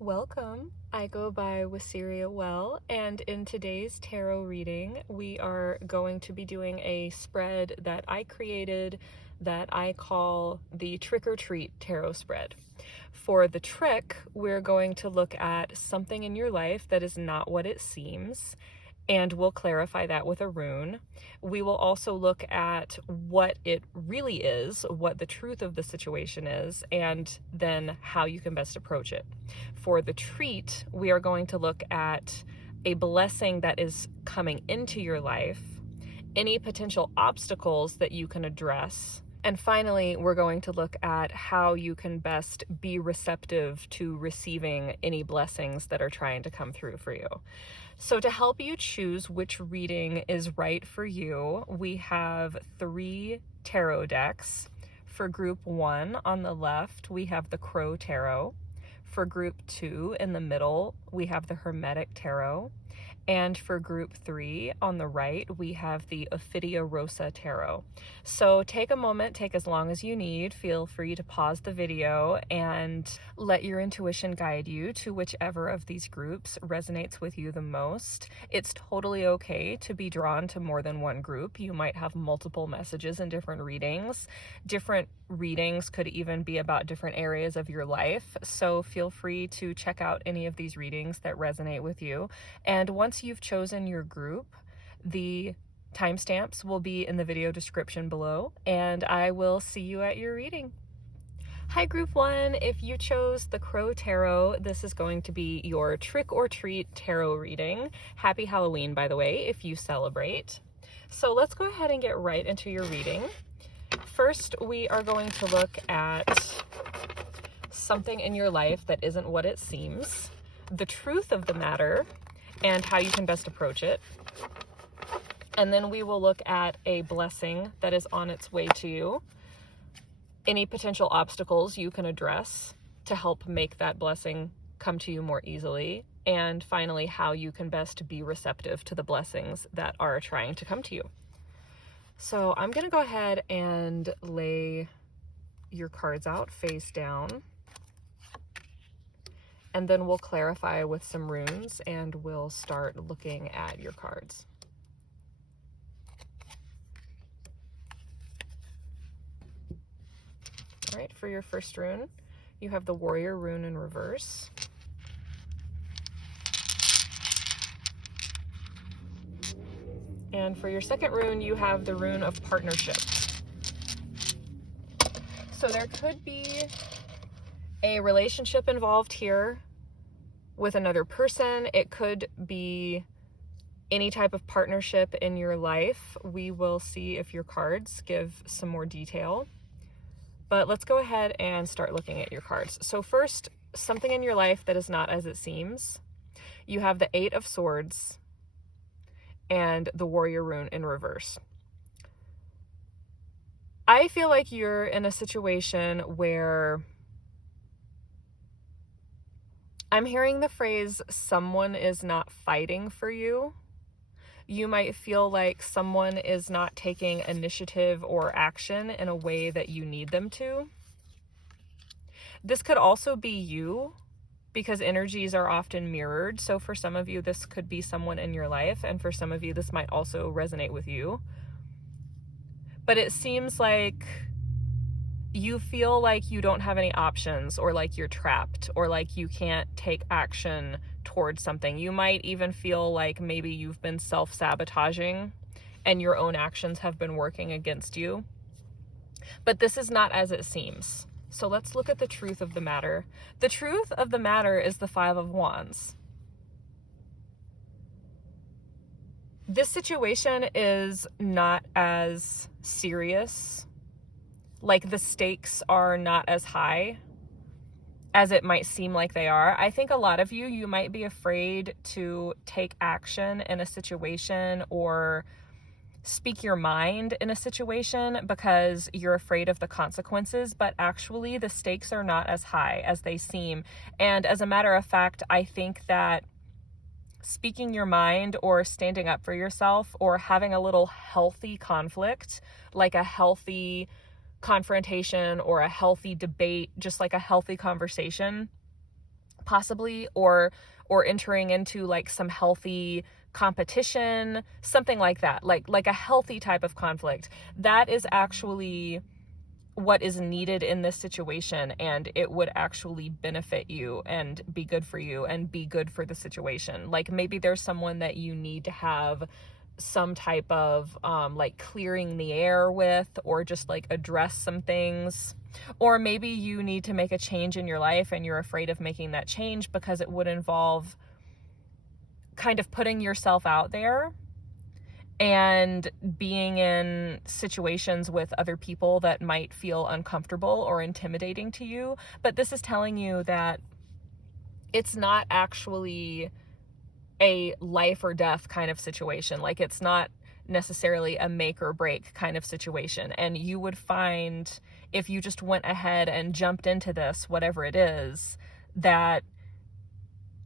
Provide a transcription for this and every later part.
Welcome. I go by Wisteria Well, and in today's tarot reading, we are going to be doing a spread that I created that I call the Trick or Treat Tarot Spread. For the trick, we're going to look at something in your life that is not what it seems, and we'll clarify that with a rune. We will also look at what it really is, what the truth of the situation is, and then how you can best approach it. For the treat, we are going to look at a blessing that is coming into your life, any potential obstacles that you can address, and finally, we're going to look at how you can best be receptive to receiving any blessings that are trying to come through for you. So to help you choose which reading is right for you, we have 3 tarot decks. For group 1 on the left, we have the Crow Tarot. For group 2 in the middle, we have the Hermetic Tarot. And for group 3 on the right, we have the Ophidia Rosa Tarot. So take a moment, take as long as you need. Feel free to pause the video and let your intuition guide you to whichever of these groups resonates with you the most. It's totally okay to be drawn to more than one group. You might have multiple messages in different readings. Different readings could even be about different areas of your life. So feel free to check out any of these readings that resonate with you. And once you've chosen your group, the timestamps will be in the video description below, and I will see you at your reading. Hi group 1, if you chose the Crow Tarot, this is going to be your trick or treat tarot reading. Happy Halloween, by the way, if you celebrate. So let's go ahead and get right into your reading. First, we are going to look at something in your life that isn't what it seems, the truth of the matter, and how you can best approach it. And then we will look at a blessing that is on its way to you, any potential obstacles you can address to help make that blessing come to you more easily, and finally, how you can best be receptive to the blessings that are trying to come to you. So I'm going to go ahead and lay your cards out face down. And then we'll clarify with some runes and we'll start looking at your cards. All right, for your first rune, you have the Warrior rune in reverse. And for your second rune, you have the rune of partnership. So there could be a relationship involved here with another person. It could be any type of partnership in your life. We will see if your cards give some more detail. But let's go ahead and start looking at your cards. So first, something in your life that is not as it seems. You have the 8 of Swords and the Warrior rune in reverse. I feel like you're in a situation where I'm hearing the phrase, someone is not fighting for you. You might feel like someone is not taking initiative or action in a way that you need them to. This could also be you, because energies are often mirrored. So for some of you, this could be someone in your life, and for some of you, this might also resonate with you. But it seems like you feel like you don't have any options, or like you're trapped, or like you can't take action towards something. You might even feel like maybe you've been self-sabotaging and your own actions have been working against you. But this is not as it seems. So let's look at the truth of the matter. The truth of the matter is the 5 of Wands. This situation is not as serious. Like, the stakes are not as high as it might seem like they are. I think a lot of you might be afraid to take action in a situation or speak your mind in a situation because you're afraid of the consequences, but actually the stakes are not as high as they seem. And as a matter of fact, I think that speaking your mind or standing up for yourself or having a little healthy conflict, like a healthy confrontation or a healthy debate, just like a healthy conversation, possibly, or entering into like some healthy competition, something like that, like a healthy type of conflict. That is actually what is needed in this situation, and it would actually benefit you and be good for you and be good for the situation. Like maybe there's someone that you need to have some type of like clearing the air with, or just like address some things. Or maybe you need to make a change in your life and you're afraid of making that change because it would involve kind of putting yourself out there and being in situations with other people that might feel uncomfortable or intimidating to you. But this is telling you that it's not actually a life or death kind of situation. Like it's not necessarily a make or break kind of situation. And you would find, if you just went ahead and jumped into this, whatever it is, that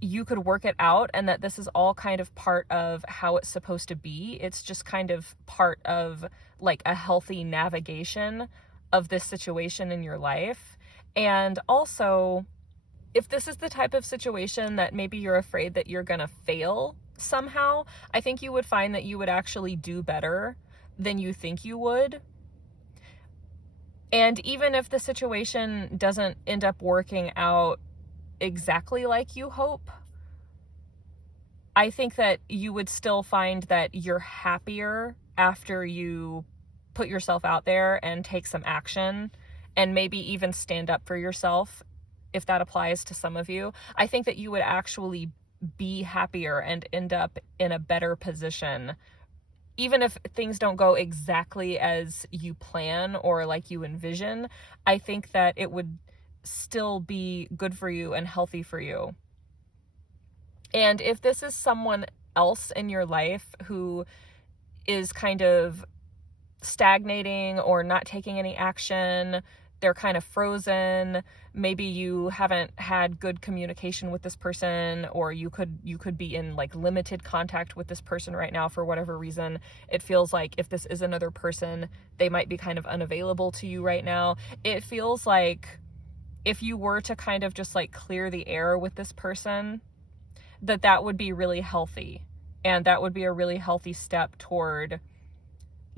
you could work it out, and that this is all kind of part of how it's supposed to be. It's just kind of part of like a healthy navigation of this situation in your life. And also, if this is the type of situation that maybe you're afraid that you're gonna fail somehow, I think you would find that you would actually do better than you think you would. And even if the situation doesn't end up working out exactly like you hope, I think that you would still find that you're happier after you put yourself out there and take some action, and maybe even stand up for yourself, if that applies to some of you. I think that you would actually be happier and end up in a better position, even if things don't go exactly as you plan or like you envision. I think that it would still be good for you and healthy for you. And if this is someone else in your life who is kind of stagnating or not taking any action, they're kind of frozen, maybe you haven't had good communication with this person, or you could be in like limited contact with this person right now for whatever reason. It feels like if this is another person, they might be kind of unavailable to you right now. It feels like if you were to kind of just like clear the air with this person, that would be really healthy, and that would be a really healthy step toward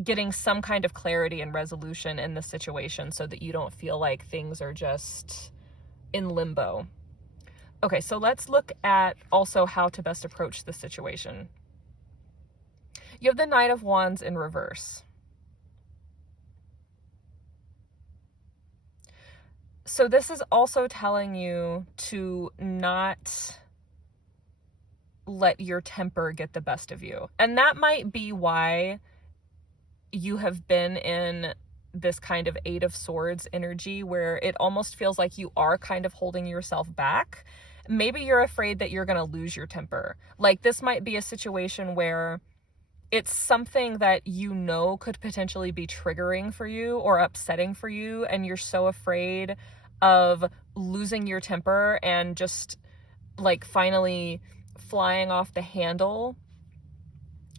getting some kind of clarity and resolution in the situation, so that you don't feel like things are just in limbo. Okay, so let's look at also how to best approach the situation. You have the Knight of Wands in reverse. So this is also telling you to not let your temper get the best of you. And that might be why you have been in this kind of Eight of Swords energy, where it almost feels like you are kind of holding yourself back. Maybe you're afraid that you're going to lose your temper. Like this might be a situation where it's something that you know could potentially be triggering for you or upsetting for you, and you're so afraid of losing your temper and just like finally flying off the handle.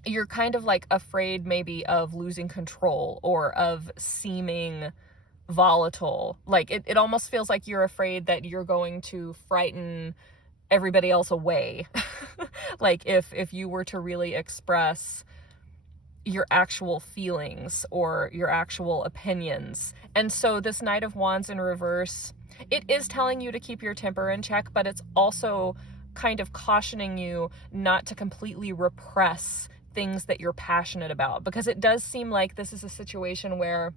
You're kind of like afraid maybe of losing control or of seeming volatile. Like it almost feels like you're afraid that you're going to frighten everybody else away. Like if you were to really express your actual feelings or your actual opinions. And so this Knight of Wands in reverse, it is telling you to keep your temper in check, but it's also kind of cautioning you not to completely repress things that you're passionate about, because it does seem like this is a situation where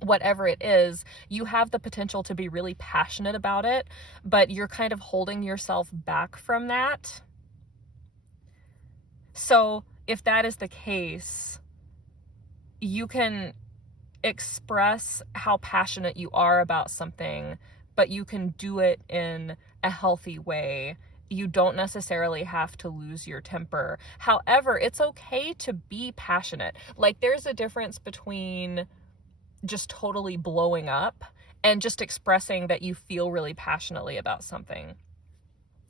whatever it is, you have the potential to be really passionate about it, but you're kind of holding yourself back from that. So if that is the case, you can express how passionate you are about something, but you can do it in a healthy way. You don't necessarily have to lose your temper. However, it's okay to be passionate. Like there's a difference between just totally blowing up and just expressing that you feel really passionately about something.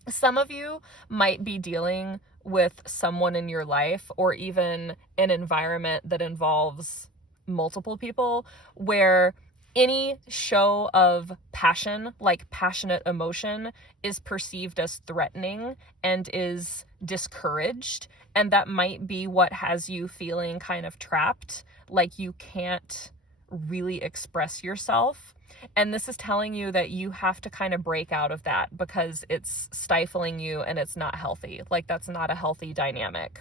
Some of you might be dealing with someone in your life, or even an environment that involves multiple people, where any show of passion, like passionate emotion, is perceived as threatening and is discouraged. And that might be what has you feeling kind of trapped, like you can't really express yourself. And this is telling you that you have to kind of break out of that because it's stifling you and it's not healthy. Like, that's not a healthy dynamic.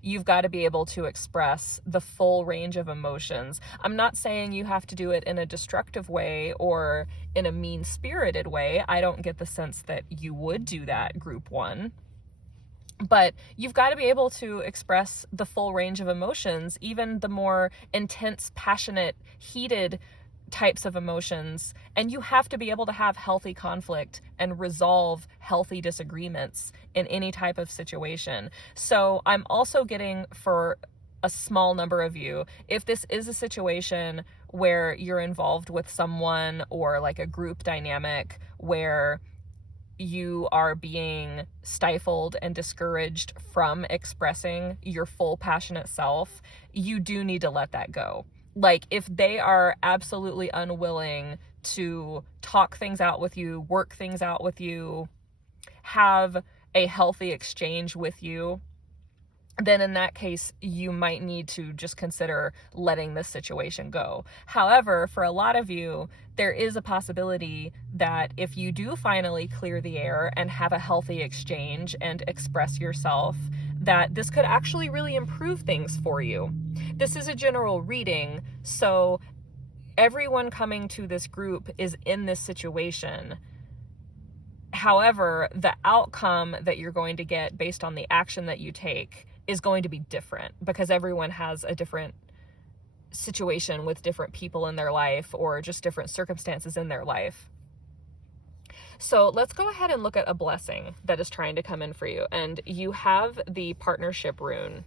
You've got to be able to express the full range of emotions. I'm not saying you have to do it in a destructive way or in a mean-spirited way. I don't get the sense that you would do that, group one. But you've got to be able to express the full range of emotions, even the more intense, passionate, heated types of emotions. And you have to be able to have healthy conflict and resolve healthy disagreements in any type of situation. So I'm also getting, for a small number of you, if this is a situation where you're involved with someone or like a group dynamic where you are being stifled and discouraged from expressing your full passionate self, you do need to let that go. Like, if they are absolutely unwilling to talk things out with you, work things out with you, have a healthy exchange with you, then in that case, you might need to just consider letting this situation go. However, for a lot of you, there is a possibility that if you do finally clear the air and have a healthy exchange and express yourself, that this could actually really improve things for you. This is a general reading, so everyone coming to this group is in this situation. However, the outcome that you're going to get based on the action that you take is going to be different because everyone has a different situation with different people in their life or just different circumstances in their life. So let's go ahead and look at a blessing that is trying to come in for you. And you have the partnership rune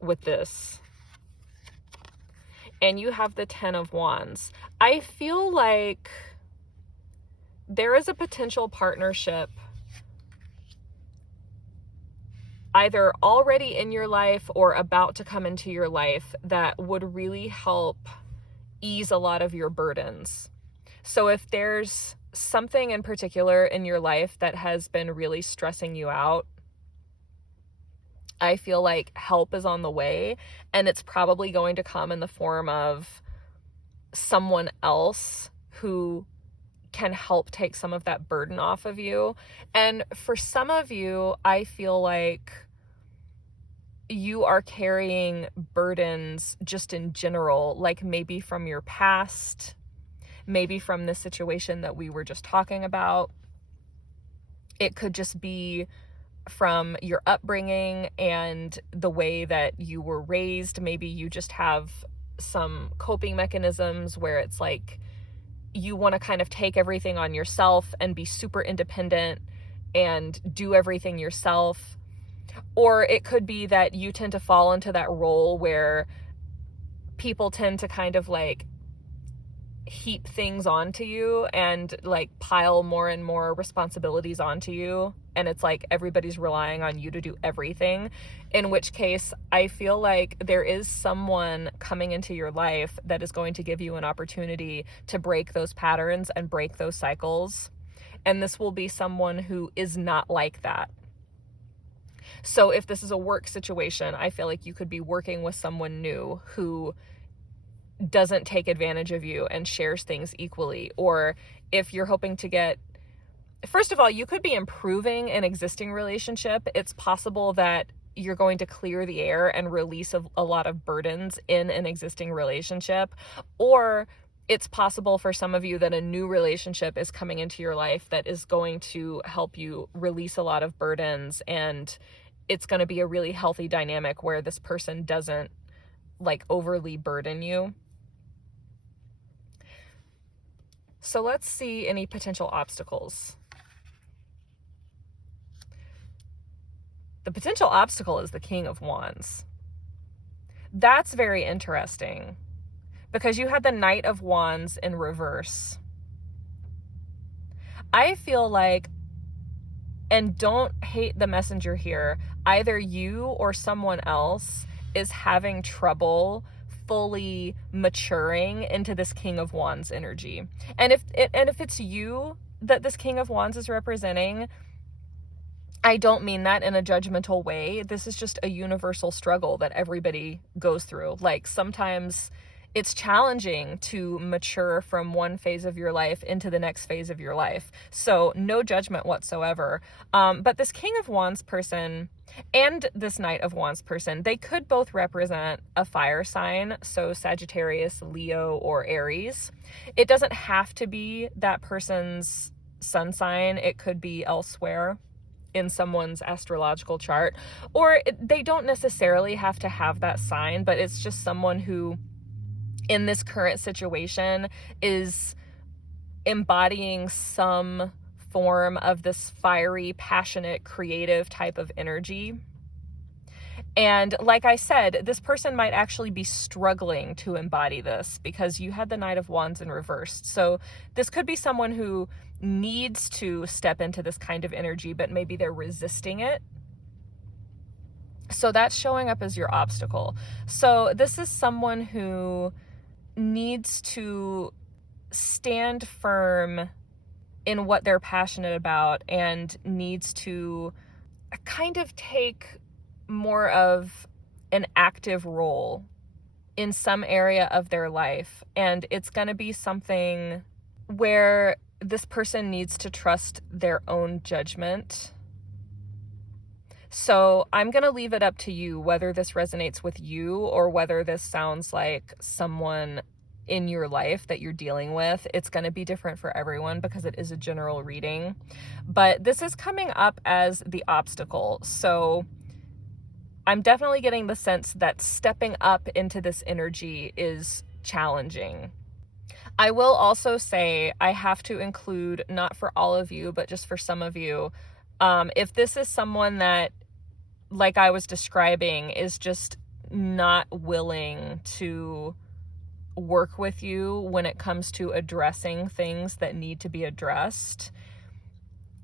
with this. And you have the 10 of Wands. I feel like there is a potential partnership either already in your life or about to come into your life that would really help ease a lot of your burdens. So if there's something in particular in your life that has been really stressing you out, I feel like help is on the way, and it's probably going to come in the form of someone else who can help take some of that burden off of you. And for some of you, I feel like you are carrying burdens just in general, like maybe from your past, maybe from the situation that we were just talking about. It could just be from your upbringing and the way that you were raised. Maybe you just have some coping mechanisms where it's like you want to kind of take everything on yourself and be super independent and do everything yourself. Or it could be that you tend to fall into that role where people tend to kind of like heap things onto you and like pile more and more responsibilities onto you. And it's like everybody's relying on you to do everything. In which case, I feel like there is someone coming into your life that is going to give you an opportunity to break those patterns and break those cycles. And this will be someone who is not like that. So if this is a work situation, I feel like you could be working with someone new who doesn't take advantage of you and shares things equally. Or if you're hoping to get, first of all, you could be improving an existing relationship. It's possible that you're going to clear the air and release a lot of burdens in an existing relationship. Or it's possible for some of you that a new relationship is coming into your life that is going to help you release a lot of burdens, and it's going to be a really healthy dynamic where this person doesn't like overly burden you. So let's see any potential obstacles. The potential obstacle is the King of Wands. That's very interesting because you had the Knight of Wands in reverse. I feel like, and don't hate the messenger here, either you or someone else is having trouble fully maturing into this King of Wands energy. And if it's you that this King of Wands is representing, I don't mean that in a judgmental way. This is just a universal struggle that everybody goes through. Like, sometimes it's challenging to mature from one phase of your life into the next phase of your life. So no judgment whatsoever. But this King of Wands person and this Knight of Wands person, they could both represent a fire sign. So Sagittarius, Leo, or Aries. It doesn't have to be that person's sun sign. It could be elsewhere in someone's astrological chart. Or they don't necessarily have to have that sign, but it's just someone who in this current situation is embodying some form of this fiery, passionate, creative type of energy. And like I said, this person might actually be struggling to embody this because you had the Knight of Wands in reverse. So this could be someone who needs to step into this kind of energy, but maybe they're resisting it. So that's showing up as your obstacle. So this is someone who needs to stand firm in what they're passionate about and needs to kind of take more of an active role in some area of their life. And it's going to be something where this person needs to trust their own judgment. So I'm going to leave it up to you whether this resonates with you or whether this sounds like someone in your life that you're dealing with. It's going to be different for everyone because it is a general reading. But this is coming up as the obstacle. So I'm definitely getting the sense that stepping up into this energy is challenging. I will also say I have to include, not for all of you, but just for some of you, if this is someone that, like I was describing, is just not willing to work with you when it comes to addressing things that need to be addressed,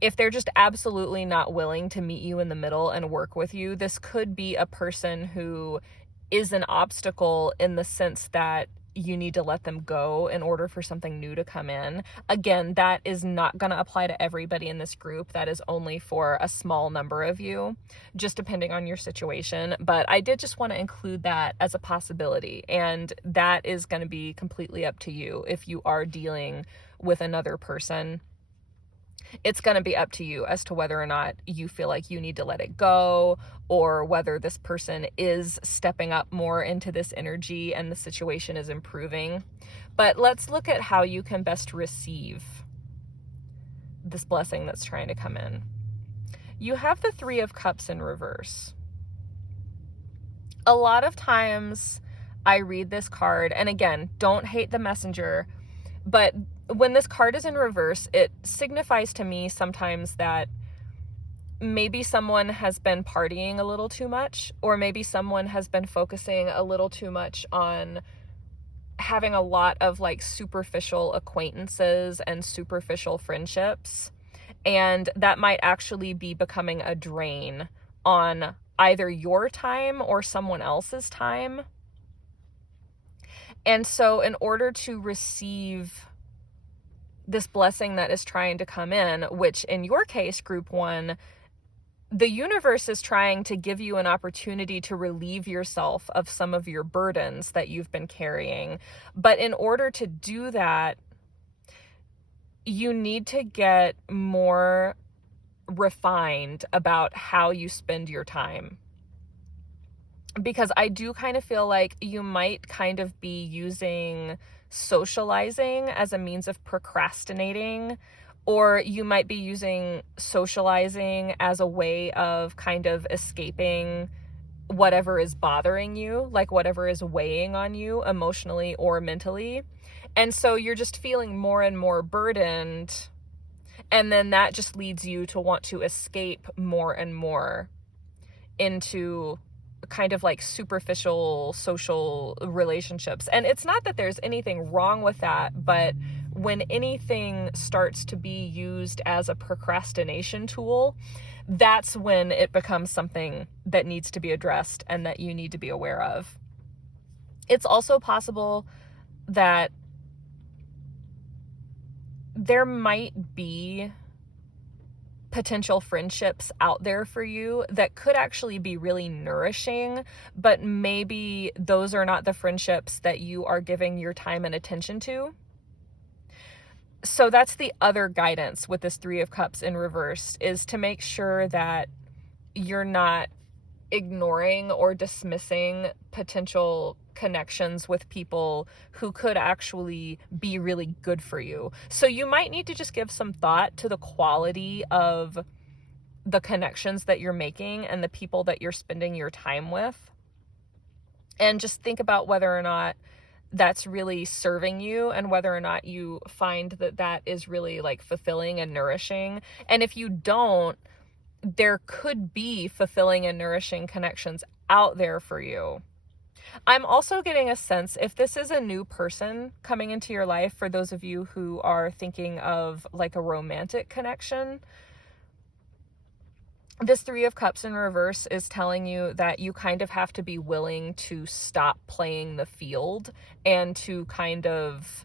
if they're just absolutely not willing to meet you in the middle and work with you, this could be a person who is an obstacle in the sense that you need to let them go in order for something new to come in. Again, that is not going to apply to everybody in this group. That is only for a small number of you, just depending on your situation. But I did just want to include that as a possibility. And that is going to be completely up to you. If you are dealing with another person, it's going to be up to you as to whether or not you feel like you need to let it go, or whether this person is stepping up more into this energy and the situation is improving. But let's look at how you can best receive this blessing that's trying to come in. You have the Three of Cups in reverse. A lot of times I read this card, and again, don't hate the messenger, but when this card is in reverse, it signifies to me sometimes that maybe someone has been partying a little too much, or maybe someone has been focusing a little too much on having a lot of like superficial acquaintances and superficial friendships. And that might actually be becoming a drain on either your time or someone else's time. And so in order to receive this blessing that is trying to come in, which in your case, group one, the universe is trying to give you an opportunity to relieve yourself of some of your burdens that you've been carrying. But in order to do that, you need to get more refined about how you spend your time. Because I do kind of feel like you might kind of be using socializing as a means of procrastinating, or you might be using socializing as a way of kind of escaping whatever is bothering you, like whatever is weighing on you emotionally or mentally. And so you're just feeling more and more burdened, and then that just leads you to want to escape more and more into kind of like superficial social relationships. And it's not that there's anything wrong with that, but when anything starts to be used as a procrastination tool, that's when it becomes something that needs to be addressed and that you need to be aware of. It's also possible that there might be potential friendships out there for you that could actually be really nourishing, but maybe those are not the friendships that you are giving your time and attention to. So that's the other guidance with this Three of Cups in reverse, is to make sure that you're not ignoring or dismissing potential connections with people who could actually be really good for you. So you might need to just give some thought to the quality of the connections that you're making and the people that you're spending your time with, and just think about whether or not that's really serving you and whether or not you find that that is really like fulfilling and nourishing. And if you don't, there could be fulfilling and nourishing connections out there for you. I'm also getting a sense, if this is a new person coming into your life, for those of you who are thinking of like a romantic connection, this Three of Cups in reverse is telling you that you kind of have to be willing to stop playing the field and to kind of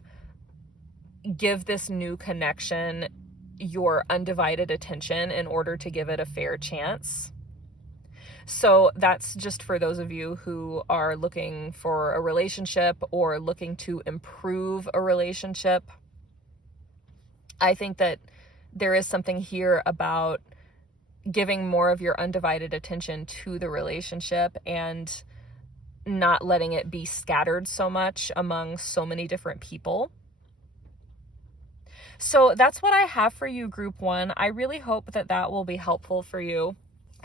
give this new connection your undivided attention in order to give it a fair chance. So that's just for those of you who are looking for a relationship or looking to improve a relationship. I think that there is something here about giving more of your undivided attention to the relationship and not letting it be scattered so much among so many different people. So that's what I have for you, Group 1. I really hope that that will be helpful for you.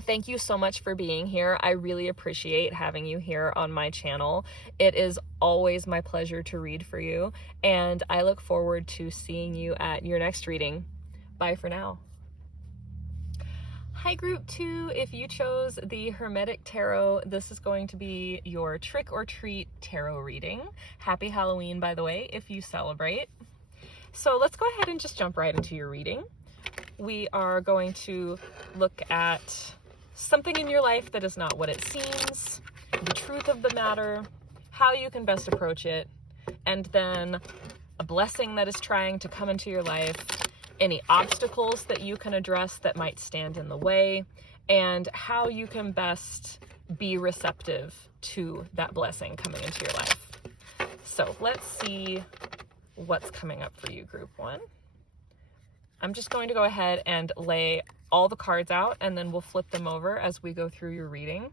Thank you so much for being here. I really appreciate having you here on my channel. It is always my pleasure to read for you, and I look forward to seeing you at your next reading. Bye for now. Hi, Group 2. If you chose the Hermetic Tarot, this is going to be your trick or treat tarot reading. Happy Halloween, by the way, if you celebrate. So let's go ahead and just jump right into your reading. We are going to look at something in your life that is not what it seems, the truth of the matter, how you can best approach it, and then a blessing that is trying to come into your life, any obstacles that you can address that might stand in the way, and how you can best be receptive to that blessing coming into your life. So let's see what's coming up for you, Group 1. I'm just going to go ahead and lay all the cards out, and then we'll flip them over as we go through your reading.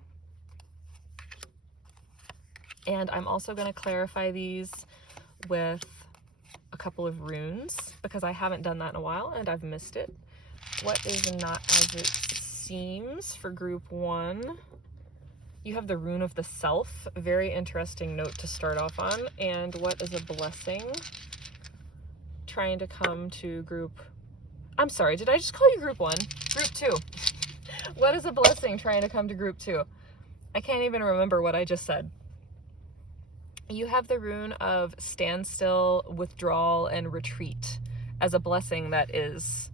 And I'm also going to clarify these with a couple of runes, because I haven't done that in a while and I've missed it. What is not as it seems for Group 1? You have the rune of the self. Very interesting note to start off on. And what is a blessing trying to come to Group... I'm sorry, did I just call you Group 1? Group 2. What is a blessing trying to come to Group 2? I can't even remember what I just said. You have the rune of standstill, withdrawal, and retreat as a blessing that is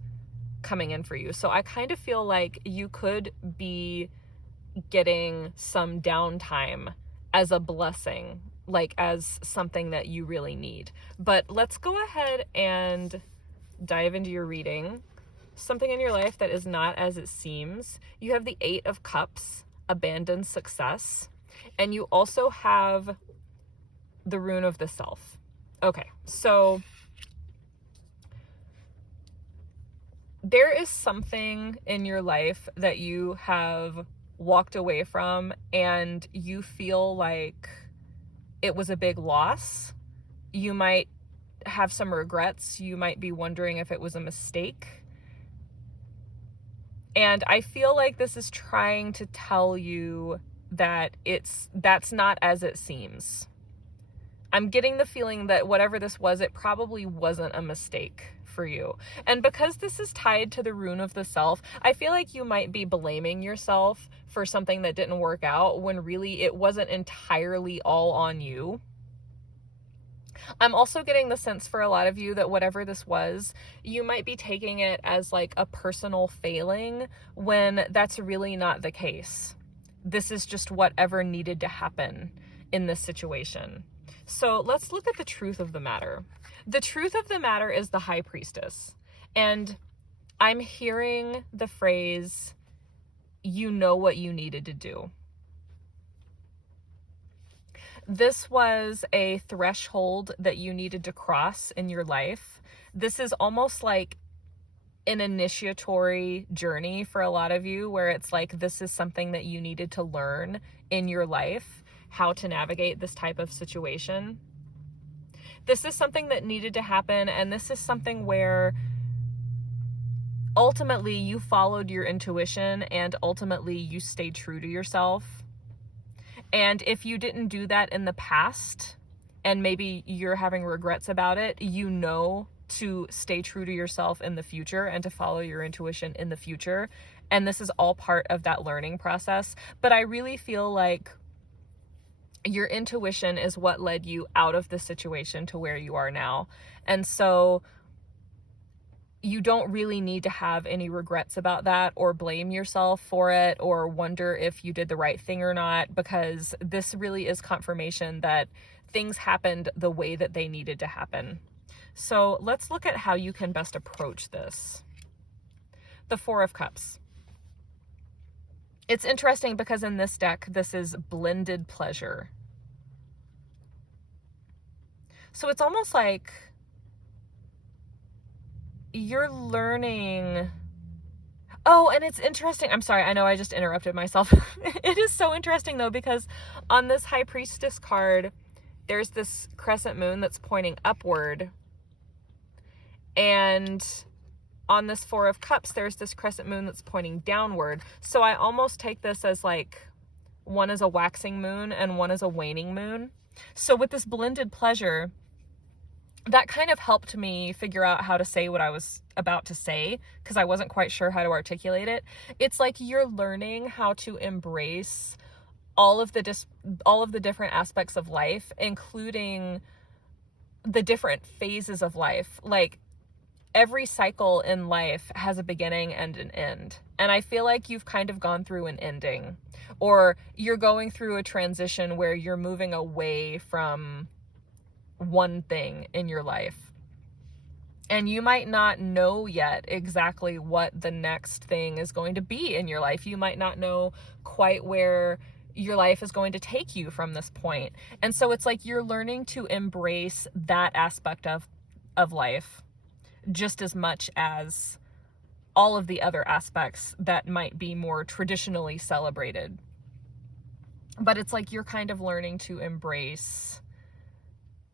coming in for you. So I kind of feel like you could be getting some downtime as a blessing, like as something that you really need. But let's go ahead and dive into your reading. Something in your life that is not as it seems. You have the Eight of Cups, abandoned success, and you also have the rune of the self. Okay, so there is something in your life that you have walked away from and you feel like it was a big loss. You might have some regrets. You might be wondering if it was a mistake. And I feel like this is trying to tell you that that's not as it seems. I'm getting the feeling that whatever this was, it probably wasn't a mistake for you. And because this is tied to the rune of the self, I feel like you might be blaming yourself for something that didn't work out when really it wasn't entirely all on you. I'm also getting the sense for a lot of you that whatever this was, you might be taking it as like a personal failing when that's really not the case. This is just whatever needed to happen in this situation. So let's look at the truth of the matter. The truth of the matter is the High Priestess. And I'm hearing the phrase, you know what you needed to do. This was a threshold that you needed to cross in your life. This is almost like an initiatory journey for a lot of you, where it's like this is something that you needed to learn in your life, how to navigate this type of situation. This is something that needed to happen, and this is something where ultimately you followed your intuition and ultimately you stayed true to yourself. And if you didn't do that in the past, and maybe you're having regrets about it, you know to stay true to yourself in the future and to follow your intuition in the future. And this is all part of that learning process. But I really feel like your intuition is what led you out of the situation to where you are now. And so you don't really need to have any regrets about that or blame yourself for it or wonder if you did the right thing or not, because this really is confirmation that things happened the way that they needed to happen. So let's look at how you can best approach this. The Four of Cups. It's interesting because in this deck, this is blended pleasure. So it's almost like you're learning. Oh, and it's interesting. I'm sorry. I know I just interrupted myself. It is so interesting though, because on this High Priestess card, there's this crescent moon that's pointing upward. And on this Four of Cups, there's this crescent moon that's pointing downward. So I almost take this as like one is a waxing moon and one is a waning moon. So with this blended pleasure, that kind of helped me figure out how to say what I was about to say, because I wasn't quite sure how to articulate it. It's like you're learning how to embrace all of the different aspects of life, including the different phases of life. Like every cycle in life has a beginning and an end. And I feel like you've kind of gone through an ending, or you're going through a transition where you're moving away from one thing in your life. And you might not know yet exactly what the next thing is going to be in your life. You might not know quite where your life is going to take you from this point. And so it's like you're learning to embrace that aspect of life just as much as all of the other aspects that might be more traditionally celebrated. But it's like you're kind of learning to embrace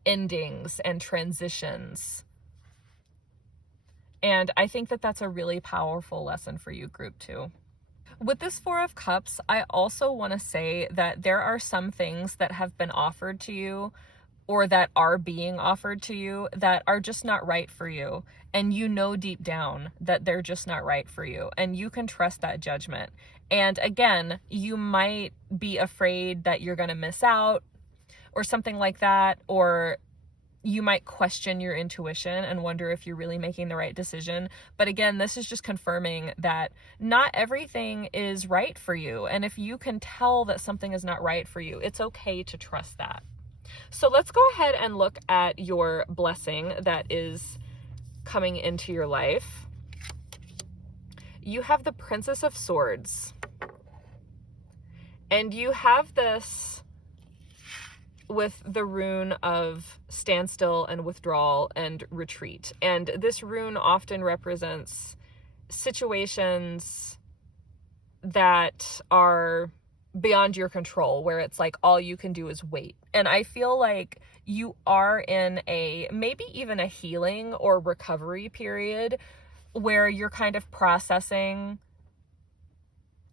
endings and transitions. And I think that that's a really powerful lesson for you, group 2. With this Four of Cups, I also want to say that there are some things that have been offered to you, or that are being offered to you, that are just not right for you. And you know deep down that they're just not right for you. And you can trust that judgment. And again, you might be afraid that you're going to miss out or something like that. Or you might question your intuition and wonder if you're really making the right decision. But again, this is just confirming that not everything is right for you. And if you can tell that something is not right for you, it's okay to trust that. So let's go ahead and look at your blessing that is coming into your life. You have the Princess of Swords. And you have this with the rune of standstill and withdrawal and retreat. And this rune often represents situations that are beyond your control, where it's like all you can do is wait. And I feel like you are in a maybe even a healing or recovery period where you're kind of processing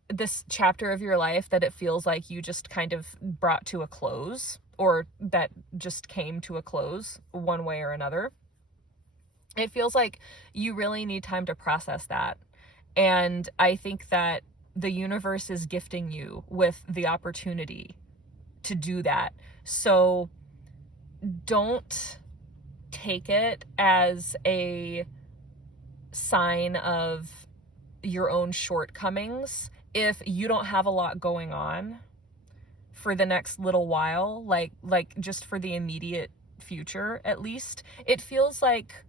this chapter of your life that it feels like you just kind of brought to a close, or that just came to a close one way or another. It feels like you really need time to process that. And I think that the universe is gifting you with the opportunity to do that. So don't take it as a sign of your own shortcomings if you don't have a lot going on for the next little while, like just for the immediate future at least. It feels like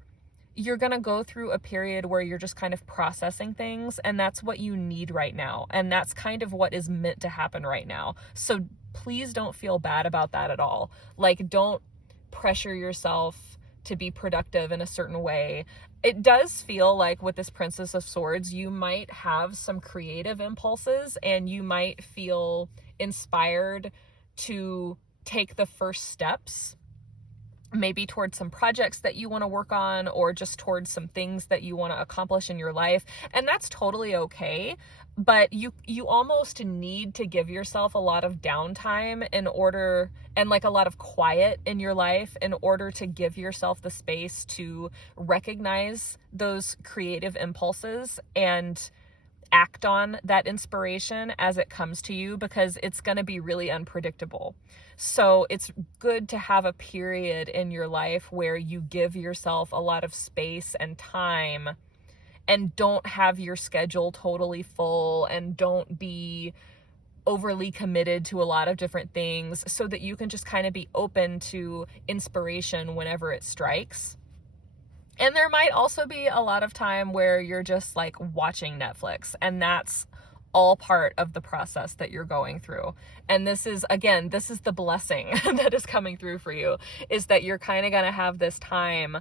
you're gonna go through a period where you're just kind of processing things, and that's what you need right now, and that's kind of what is meant to happen right now. So please don't feel bad about that at all. Like, don't pressure yourself to be productive in a certain way. It does feel like with this Princess of Swords, you might have some creative impulses, and you might feel inspired to take the first steps, maybe towards some projects that you want to work on, or just towards some things that you want to accomplish in your life. And that's totally okay. But you almost need to give yourself a lot of downtime in order, and like a lot of quiet in your life, in order to give yourself the space to recognize those creative impulses and act on that inspiration as it comes to you, because it's going to be really unpredictable. So it's good to have a period in your life where you give yourself a lot of space and time, and don't have your schedule totally full, and don't be overly committed to a lot of different things, so that you can just kind of be open to inspiration whenever it strikes. And there might also be a lot of time where you're just like watching Netflix, and that's all part of the process that you're going through. And this is the blessing that is coming through for you, is that you're kind of going to have this time.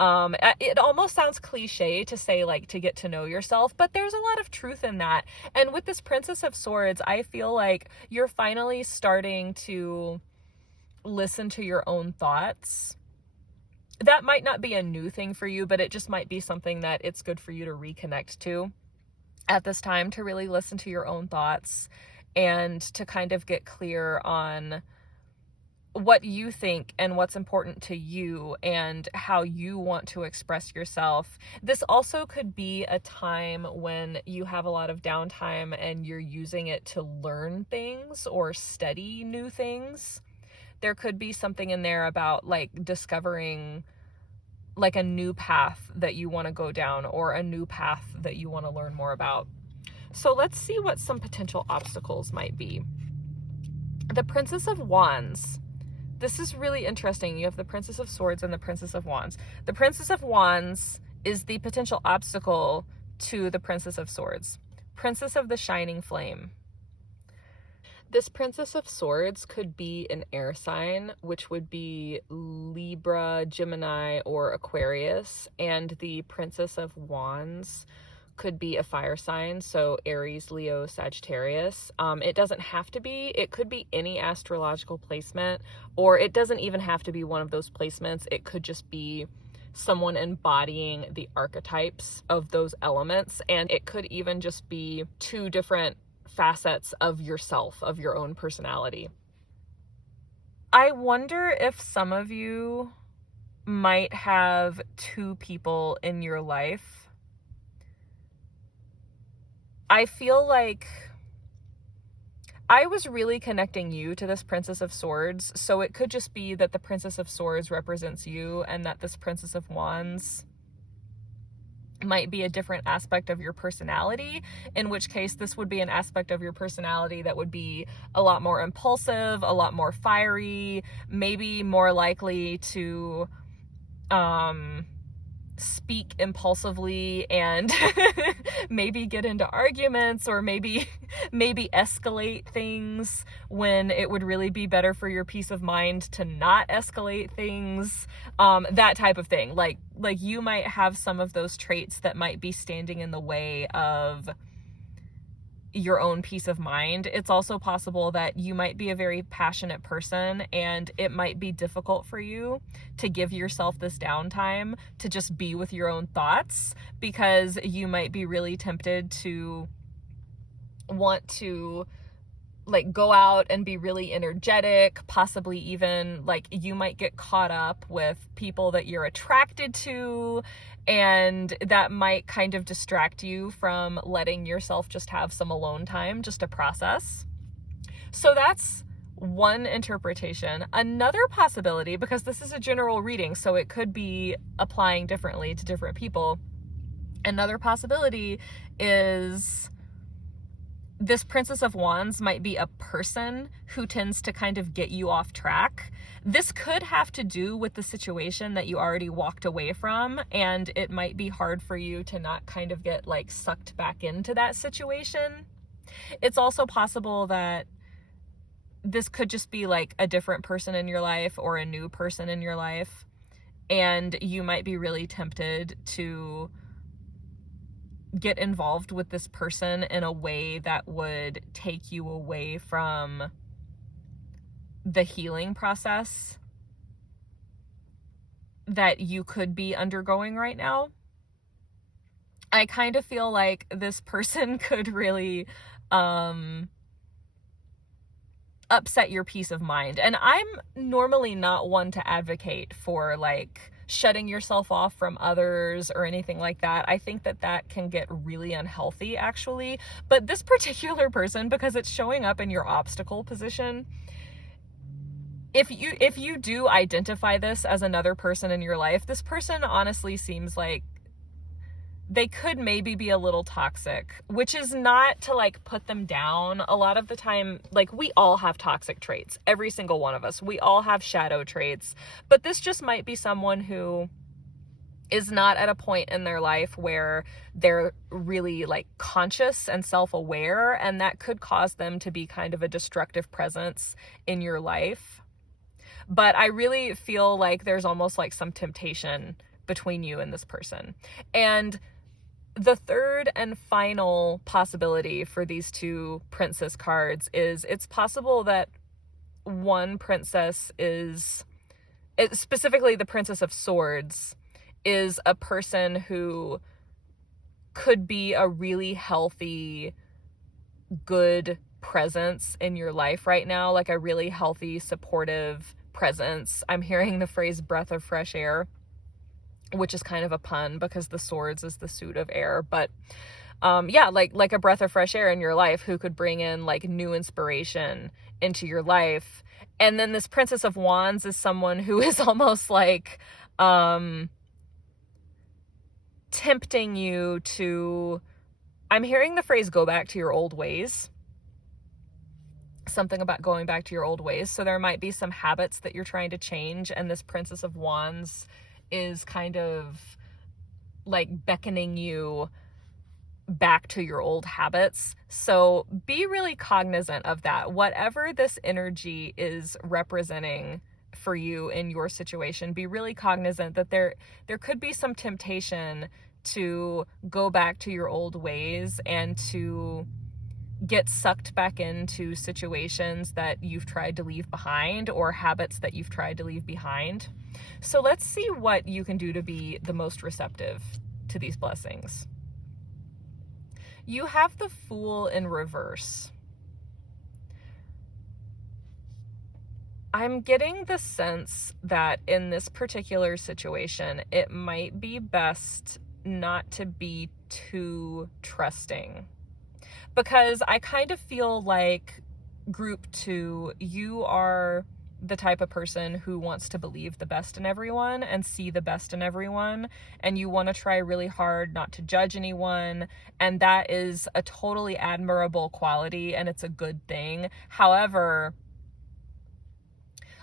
It almost sounds cliche to say like to get to know yourself, but there's a lot of truth in that. And with this Princess of Swords, I feel like you're finally starting to listen to your own thoughts. That might not be a new thing for you, but it just might be something that it's good for you to reconnect to at this time, to really listen to your own thoughts and to kind of get clear on what you think and what's important to you and how you want to express yourself. This also could be a time when you have a lot of downtime and you're using it to learn things or study new things. There could be something in there about like discovering like a new path that you want to go down, or a new path that you want to learn more about. So let's see what some potential obstacles might be. The Princess of Wands. This is really interesting. You have the Princess of Swords and the Princess of Wands. The Princess of Wands is the potential obstacle to the Princess of Swords. Princess of the Shining Flame. This Princess of Swords could be an air sign, which would be Libra, Gemini, or Aquarius. And the Princess of Wands could be a fire sign, so Aries, Leo, Sagittarius. It doesn't have to be. It could be any astrological placement, or it doesn't even have to be one of those placements. It could just be someone embodying the archetypes of those elements. And it could even just be two different facets of yourself, of your own personality. I wonder if some of you might have two people in your life. I feel like I was really connecting you to this Princess of Swords, so it could just be that the Princess of Swords represents you, and that this Princess of Wands might be a different aspect of your personality, in which case this would be an aspect of your personality that would be a lot more impulsive, a lot more fiery, maybe more likely to speak impulsively and maybe get into arguments, or maybe escalate things when it would really be better for your peace of mind to not escalate things. That type of thing. Like you might have some of those traits that might be standing in the way of your own peace of mind. It's also possible that you might be a very passionate person, and it might be difficult for you to give yourself this downtime to just be with your own thoughts, because you might be really tempted to want to like go out and be really energetic, possibly even like you might get caught up with people that you're attracted to, and that might kind of distract you from letting yourself just have some alone time just to process. So that's one interpretation. Another possibility, because this is a general reading, so it could be applying differently to different people. Another possibility is this Princess of Wands might be a person who tends to kind of get you off track. This could have to do with the situation that you already walked away from, and it might be hard for you to not kind of get like sucked back into that situation. It's also possible that this could just be like a different person in your life or a new person in your life, and you might be really tempted to get involved with this person in a way that would take you away from the healing process that you could be undergoing right now. I kind of feel like this person could really upset your peace of mind. And I'm normally not one to advocate for like shutting yourself off from others or anything like that. I think that that can get really unhealthy actually. But this particular person, because it's showing up in your obstacle position, if you do identify this as another person in your life, this person honestly seems like they could maybe be a little toxic, which is not to like put them down. A lot of the time, like, we all have toxic traits, every single one of us. We all have shadow traits, but this just might be someone who is not at a point in their life where they're really like conscious and self-aware, and that could cause them to be kind of a destructive presence in your life. But I really feel like there's almost like some temptation between you and this person. And the third and final possibility for these two princess cards is it's possible that one princess is, specifically the Princess of Swords, is a person who could be a really healthy, good presence in your life right now, like a really healthy, supportive presence. I'm hearing the phrase breath of fresh air, which is kind of a pun because the swords is the suit of air, but yeah, like a breath of fresh air in your life who could bring in like new inspiration into your life. And then this Princess of Wands is someone who is almost like tempting you to, I'm hearing the phrase go back to your old ways. Something about going back to your old ways. So there might be some habits that you're trying to change, and this Princess of Wands is kind of like beckoning you back to your old habits. So be really cognizant of that. Whatever this energy is representing for you in your situation, be really cognizant that there could be some temptation to go back to your old ways and to get sucked back into situations that you've tried to leave behind or habits that you've tried to leave behind. So let's see what you can do to be the most receptive to these blessings. You have the Fool in reverse. I'm getting the sense that in this particular situation, it might be best not to be too trusting. Because I kind of feel like group 2, you are the type of person who wants to believe the best in everyone and see the best in everyone, and you want to try really hard not to judge anyone, and that is a totally admirable quality and it's a good thing. However,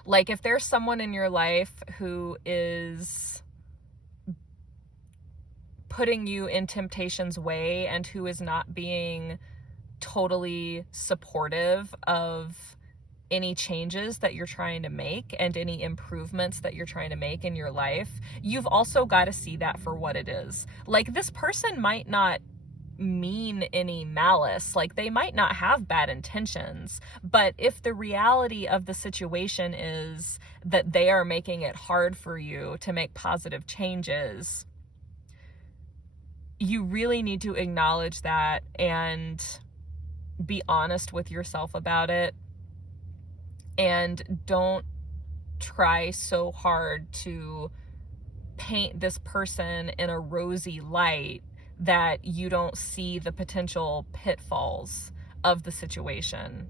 like, if there's someone in your life who is putting you in temptation's way and who is not being totally supportive of any changes that you're trying to make and any improvements that you're trying to make in your life, you've also got to see that for what it is. Like, this person might not mean any malice, like they might not have bad intentions, but if the reality of the situation is that they are making it hard for you to make positive changes, you really need to acknowledge that and be honest with yourself about it, and don't try so hard to paint this person in a rosy light that you don't see the potential pitfalls of the situation.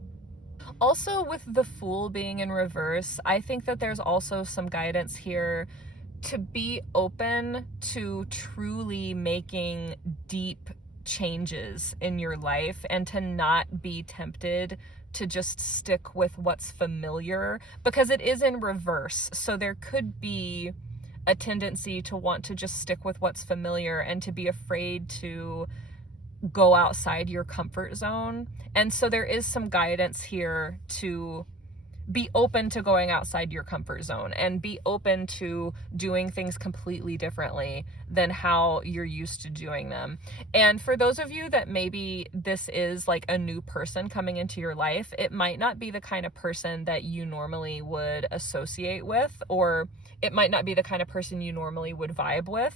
Also, with the Fool being in reverse, I think that there's also some guidance here to be open to truly making deep changes in your life and to not be tempted to just stick with what's familiar, because it is in reverse. So there could be a tendency to want to just stick with what's familiar and to be afraid to go outside your comfort zone. And so there is some guidance here to be open to going outside your comfort zone and be open to doing things completely differently than how you're used to doing them. And for those of you that maybe this is like a new person coming into your life, it might not be the kind of person that you normally would associate with, or it might not be the kind of person you normally would vibe with.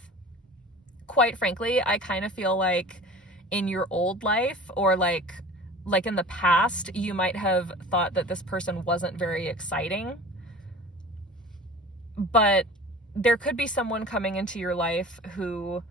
Quite frankly, I kind of feel like in your old life, or like in the past, you might have thought that this person wasn't very exciting, but there could be someone coming into your life who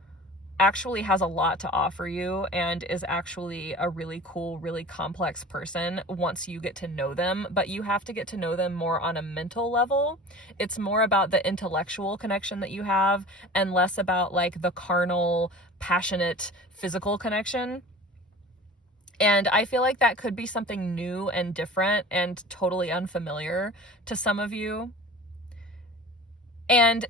actually has a lot to offer you and is actually a really cool, really complex person once you get to know them. But you have to get to know them more on a mental level. It's more about the intellectual connection that you have and less about like the carnal, passionate, physical connection. And I feel like that could be something new and different and totally unfamiliar to some of you. And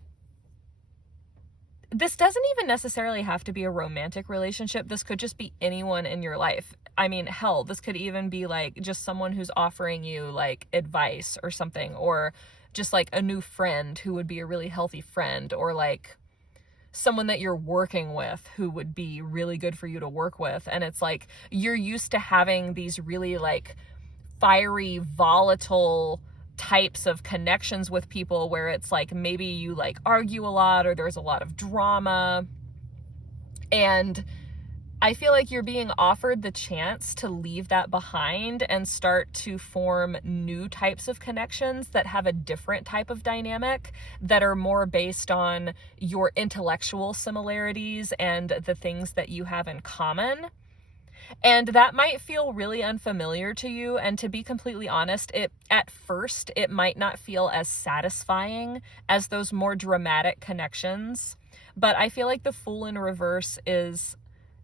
this doesn't even necessarily have to be a romantic relationship. This could just be anyone in your life. I mean, hell, this could even be like just someone who's offering you like advice or something, or just like a new friend who would be a really healthy friend, or like someone that you're working with who would be really good for you to work with. And it's like you're used to having these really like fiery, volatile types of connections with people where it's like maybe you like argue a lot or there's a lot of drama. And I feel like you're being offered the chance to leave that behind and start to form new types of connections that have a different type of dynamic, that are more based on your intellectual similarities and the things that you have in common. And that might feel really unfamiliar to you. And to be completely honest, at first, it might not feel as satisfying as those more dramatic connections. But I feel like the Fool in reverse is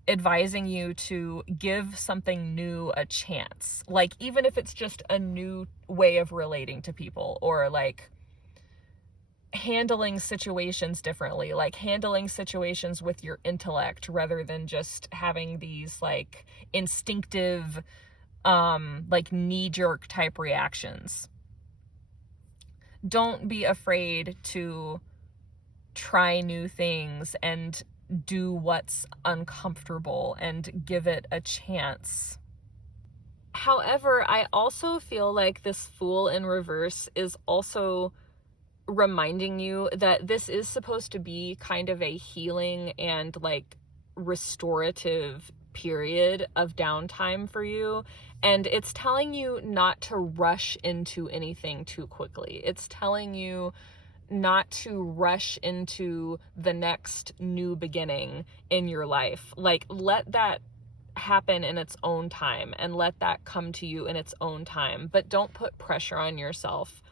advising you to give something new a chance. Like, even if it's just a new way of relating to people, or like handling situations differently, like handling situations with your intellect rather than just having these like instinctive, like knee-jerk type reactions. Don't be afraid to try new things and do what's uncomfortable and give it a chance. However, I also feel like this Fool in reverse is also reminding you that this is supposed to be kind of a healing and like restorative period of downtime for you. And it's telling you not to rush into anything too quickly. It's telling you not to rush into the next new beginning in your life. Like, let that happen in its own time and let that come to you in its own time. But don't put pressure on yourself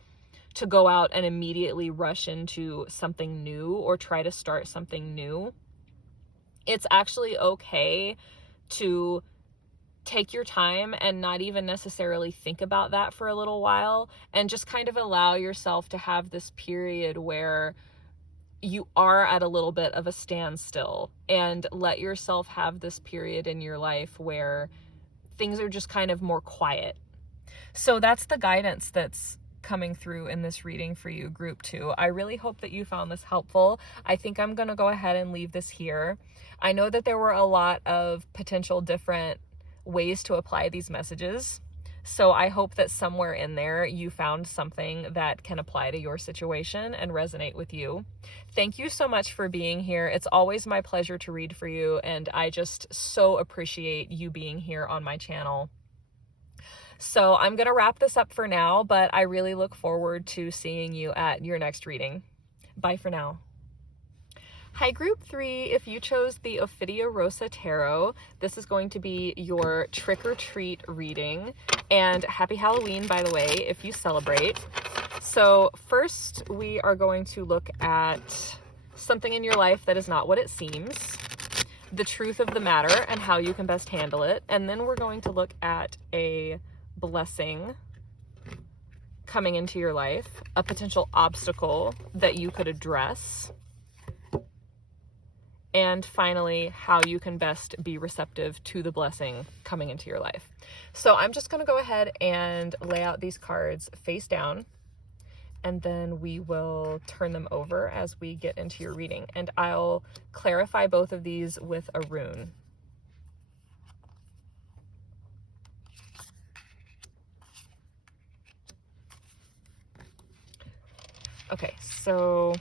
to go out and immediately rush into something new or try to start something new. It's actually okay to take your time and not even necessarily think about that for a little while, and just kind of allow yourself to have this period where you are at a little bit of a standstill, and let yourself have this period in your life where things are just kind of more quiet. So that's the guidance that's coming through in this reading for you, group 2. I really hope that you found this helpful. I think I'm going to go ahead and leave this here. I know that there were a lot of potential different ways to apply these messages, so I hope that somewhere in there you found something that can apply to your situation and resonate with you. Thank you so much for being here. It's always my pleasure to read for you, and I just so appreciate you being here on my channel. So I'm going to wrap this up for now, but I really look forward to seeing you at your next reading. Bye for now. Hi, group 3. If you chose the Ophidia Rosa Tarot, this is going to be your trick-or-treat reading. And happy Halloween, by the way, if you celebrate. So first, we are going to look at something in your life that is not what it seems. the truth of the matter and how you can best handle it. And then we're going to look at a blessing coming into your life, a potential obstacle that you could address, and finally, how you can best be receptive to the blessing coming into your life. So I'm just going to go ahead and lay out these cards face down, and then we will turn them over as we get into your reading. And I'll clarify both of these with a rune. Okay, so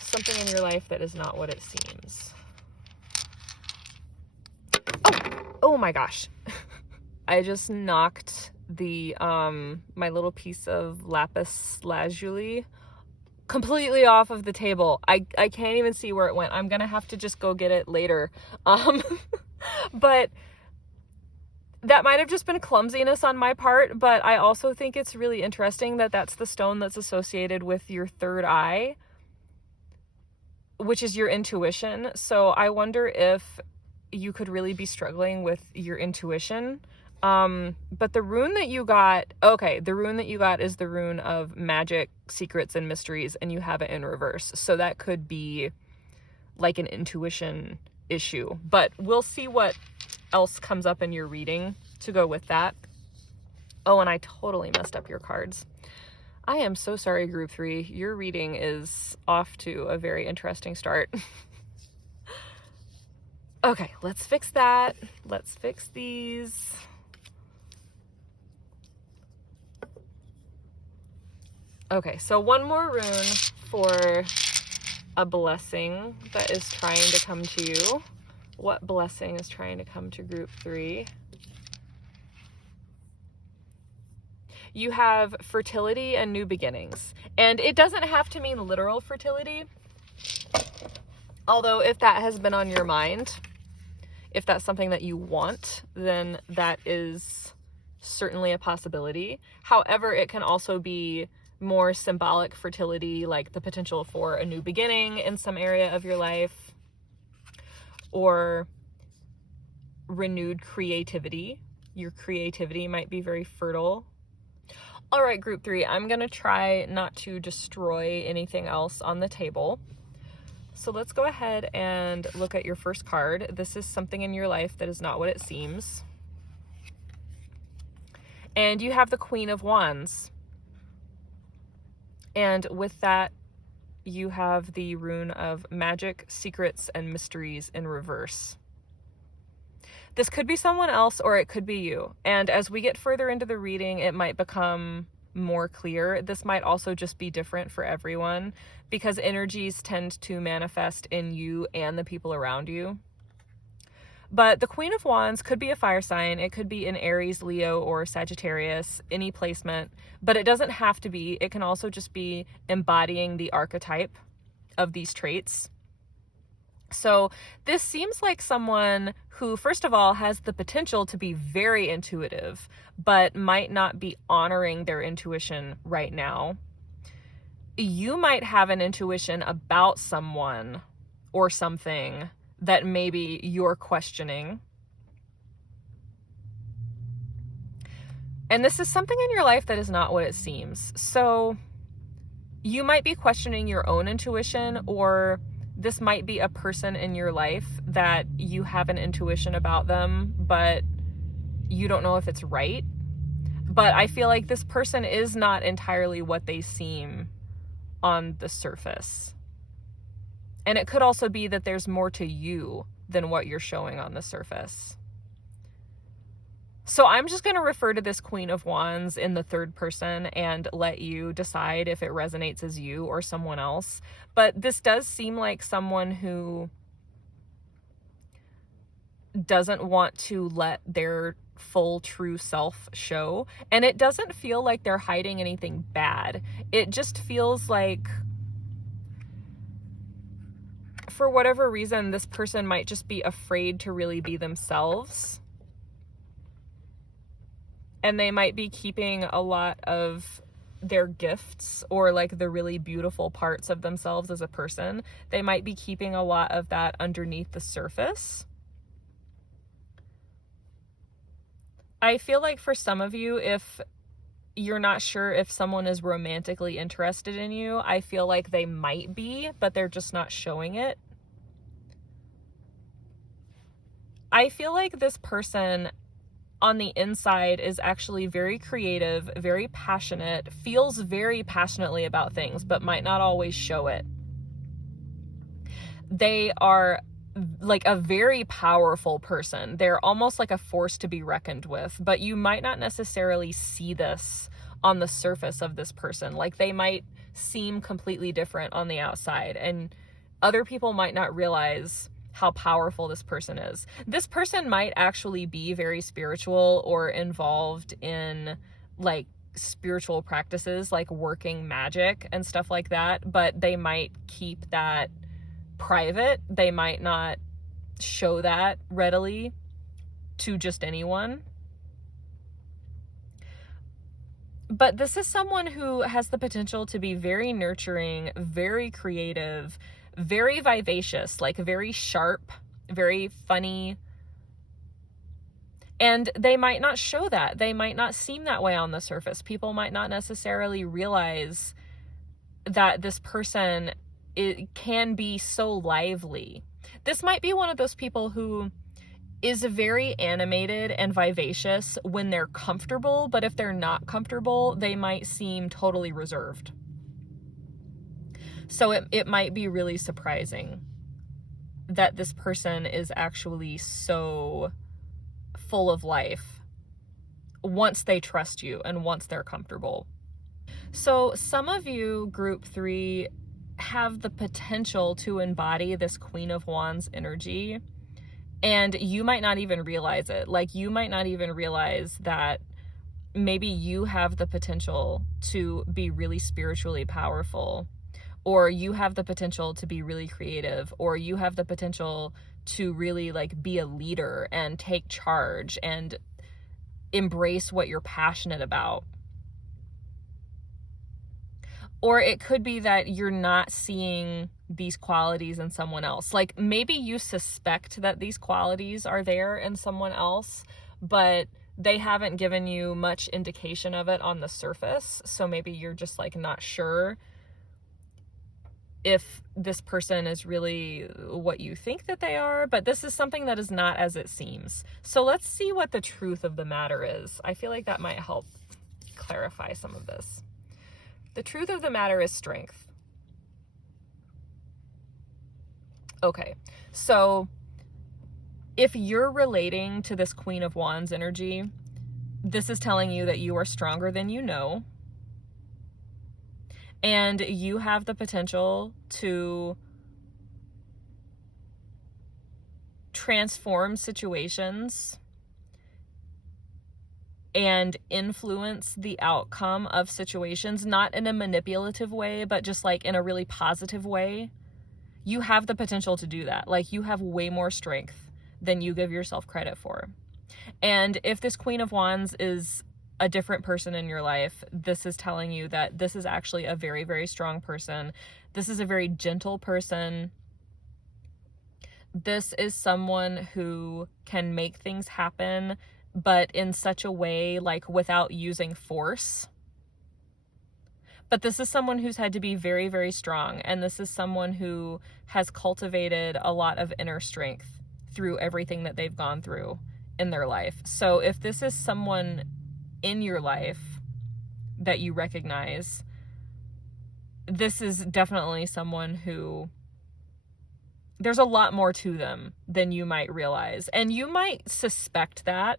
something in your life that is not what it seems. Oh my gosh. I just knocked the my little piece of lapis lazuli completely off of the table. I can't even see where it went. I'm gonna have to just go get it later. But that might have just been clumsiness on my part, but I also think it's really interesting that that's the stone that's associated with your third eye, which is your intuition. So I wonder if you could really be struggling with your intuition. But the rune that you got, the rune that you got is the rune of magic, secrets, and mysteries, and you have it in reverse. So that could be like an intuition issue, but we'll see what else comes up in your reading to go with that. Oh, and I totally messed up your cards. I am so sorry, group 3. Your reading is off to a very interesting start. Okay, let's fix that. Let's fix these. Okay, so one more rune for a blessing that is trying to come to you. What blessing is trying to come to group 3? You have fertility and new beginnings. And it doesn't have to mean literal fertility. Although if that has been on your mind, if that's something that you want, then that is certainly a possibility. However, it can also be more symbolic fertility, like the potential for a new beginning in some area of your life, or renewed creativity. Your creativity might be very fertile. All right, group 3, I'm going to try not to destroy anything else on the table. So let's go ahead and look at your first card. This is something in your life that is not what it seems. And you have the Queen of Wands. And with that, you have the rune of magic, secrets, and mysteries in reverse. This could be someone else or it could be you. And as we get further into the reading, it might become more clear. This might also just be different for everyone because energies tend to manifest in you and the people around you. But the Queen of Wands could be a fire sign. It could be an Aries, Leo, or Sagittarius, any placement, but it doesn't have to be. It can also just be embodying the archetype of these traits. So this seems like someone who, first of all, has the potential to be very intuitive, but might not be honoring their intuition right now. You might have an intuition about someone or something that maybe you're questioning. And this is something in your life that is not what it seems. So you might be questioning your own intuition, or this might be a person in your life that you have an intuition about them, but you don't know if it's right. But I feel like this person is not entirely what they seem on the surface. And it could also be that there's more to you than what you're showing on the surface. So I'm just going to refer to this Queen of Wands in the third person and let you decide if it resonates as you or someone else. But this does seem like someone who doesn't want to let their full true self show. And it doesn't feel like they're hiding anything bad. It just feels like, for whatever reason, this person might just be afraid to really be themselves. And they might be keeping a lot of their gifts or like the really beautiful parts of themselves as a person. They might be keeping a lot of that underneath the surface. I feel like for some of you, if you're not sure if someone is romantically interested in you, I feel like they might be, but they're just not showing it. I feel like this person on the inside is actually very creative, very passionate, feels very passionately about things, but might not always show it. They are like a very powerful person. They're almost like a force to be reckoned with, but you might not necessarily see this on the surface of this person. Like they might seem completely different on the outside, and other people might not realize how powerful this person is. This person might actually be very spiritual or involved in like spiritual practices, like working magic and stuff like that, but they might keep that private. They might not show that readily to just anyone. But this is someone who has the potential to be very nurturing, very creative, very vivacious, like very sharp, very funny. And they might not show that. They might not seem that way on the surface. People might not necessarily realize that this person can be so lively. This might be one of those people who is very animated and vivacious when they're comfortable, but if they're not comfortable, they might seem totally reserved. So it might be really surprising that this person is actually so full of life once they trust you and once they're comfortable. So some of you, group 3, have the potential to embody this Queen of Wands energy, and you might not even realize it. Like you might not even realize that maybe you have the potential to be really spiritually powerful, or you have the potential to be really creative, or you have the potential to really like be a leader and take charge and embrace what you're passionate about. Or it could be that you're not seeing these qualities in someone else. Like maybe you suspect that these qualities are there in someone else, but they haven't given you much indication of it on the surface. So maybe you're just like not sure if this person is really what you think that they are, but this is something that is not as it seems. So let's see what the truth of the matter is. I feel like that might help clarify some of this. The truth of the matter is strength. Okay, so if you're relating to this Queen of Wands energy, this is telling you that you are stronger than you know, and you have the potential to transform situations and influence the outcome of situations, not in a manipulative way, but just like in a really positive way. You have the potential to do that. Like you have way more strength than you give yourself credit for. And if this Queen of Wands is a different person in your life, this is telling you that this is actually a very, very strong person. This is a very gentle person. This is someone who can make things happen, but in such a way, like without using force. But this is someone who's had to be very, very strong. And this is someone who has cultivated a lot of inner strength through everything that they've gone through in their life. So if this is someone in your life that you recognize, this is definitely someone who there's a lot more to them than you might realize. And you might suspect that.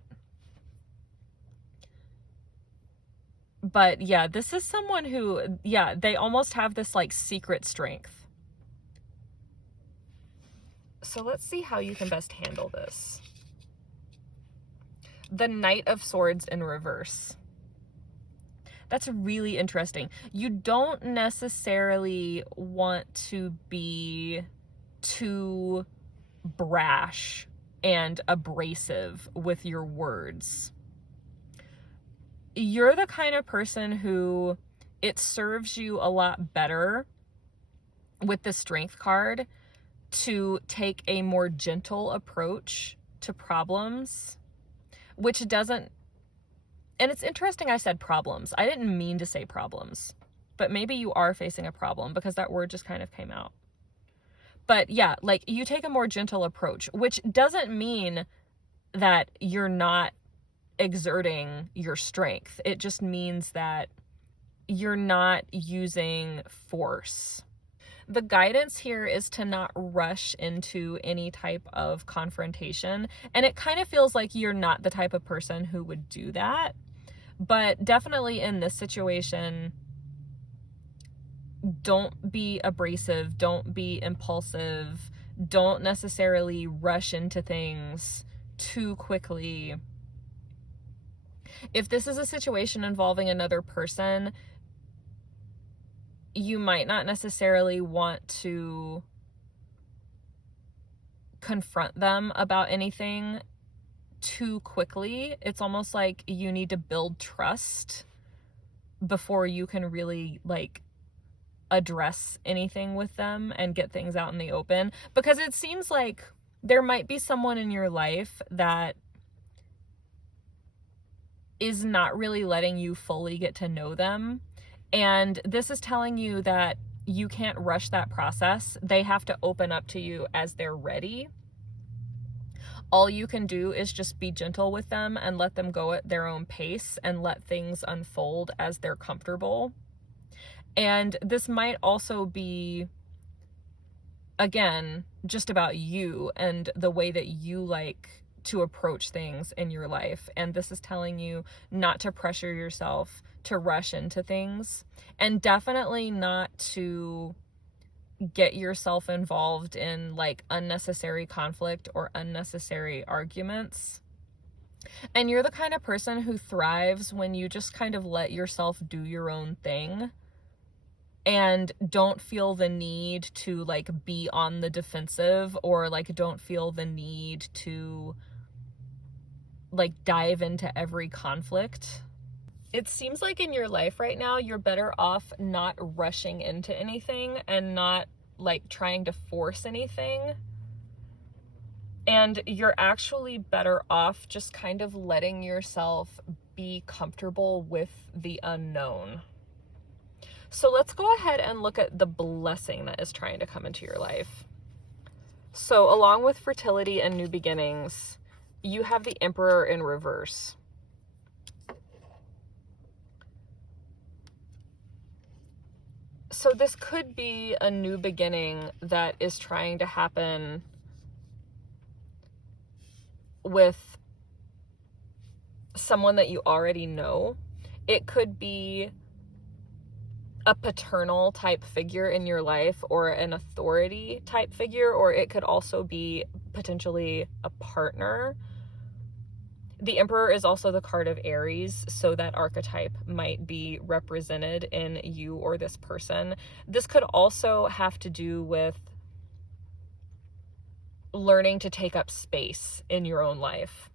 But yeah, this is someone who, yeah, they almost have this like secret strength. So let's see how you can best handle this. The Knight of Swords in reverse. That's really interesting. You don't necessarily want to be too brash and abrasive with your words. You're the kind of person who it serves you a lot better with the Strength card to take a more gentle approach to problems, which doesn't, and it's interesting I said problems. I didn't mean to say problems, but maybe you are facing a problem because that word just kind of came out. But yeah, like you take a more gentle approach, which doesn't mean that you're not exerting your strength. It just means that you're not using force. The guidance here is to not rush into any type of confrontation. And it kind of feels like you're not the type of person who would do that. But definitely in this situation, don't be abrasive, don't be impulsive, don't necessarily rush into things too quickly. If this is a situation involving another person, you might not necessarily want to confront them about anything too quickly. It's almost like you need to build trust before you can really like address anything with them and get things out in the open, because it seems like there might be someone in your life that is not really letting you fully get to know them. And this is telling you that you can't rush that process. They have to open up to you as they're ready. All you can do is just be gentle with them and let them go at their own pace and let things unfold as they're comfortable. And this might also be, again, just about you and the way that you like to approach things in your life. And this is telling you not to pressure yourself to rush into things, and definitely not to get yourself involved in like unnecessary conflict or unnecessary arguments. And you're the kind of person who thrives when you just kind of let yourself do your own thing and don't feel the need to like be on the defensive, or like don't feel the need to like dive into every conflict. It seems like in your life right now, you're better off not rushing into anything and not like trying to force anything. And you're actually better off just kind of letting yourself be comfortable with the unknown. So let's go ahead and look at the blessing that is trying to come into your life. So along with fertility and new beginnings, you have the Emperor in reverse. So this could be a new beginning that is trying to happen with someone that you already know. It could be a paternal type figure in your life, or an authority type figure, or it could also be potentially a partner. The Emperor is also the card of Aries, so that archetype might be represented in you or this person. This could also have to do with learning to take up space in your own life.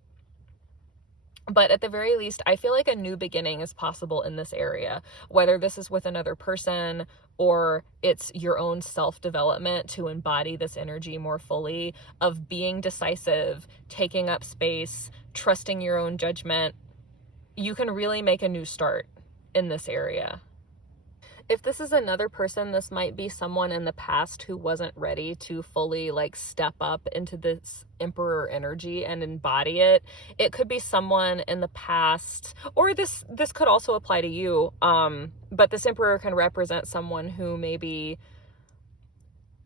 But at the very least, I feel like a new beginning is possible in this area, whether this is with another person or it's your own self-development to embody this energy more fully of being decisive, taking up space, trusting your own judgment. You can really make a new start in this area. If this is another person, this might be someone in the past who wasn't ready to fully like step up into this Emperor energy and embody it. It could be someone in the past, or this could also apply to you. But this Emperor can represent someone who maybe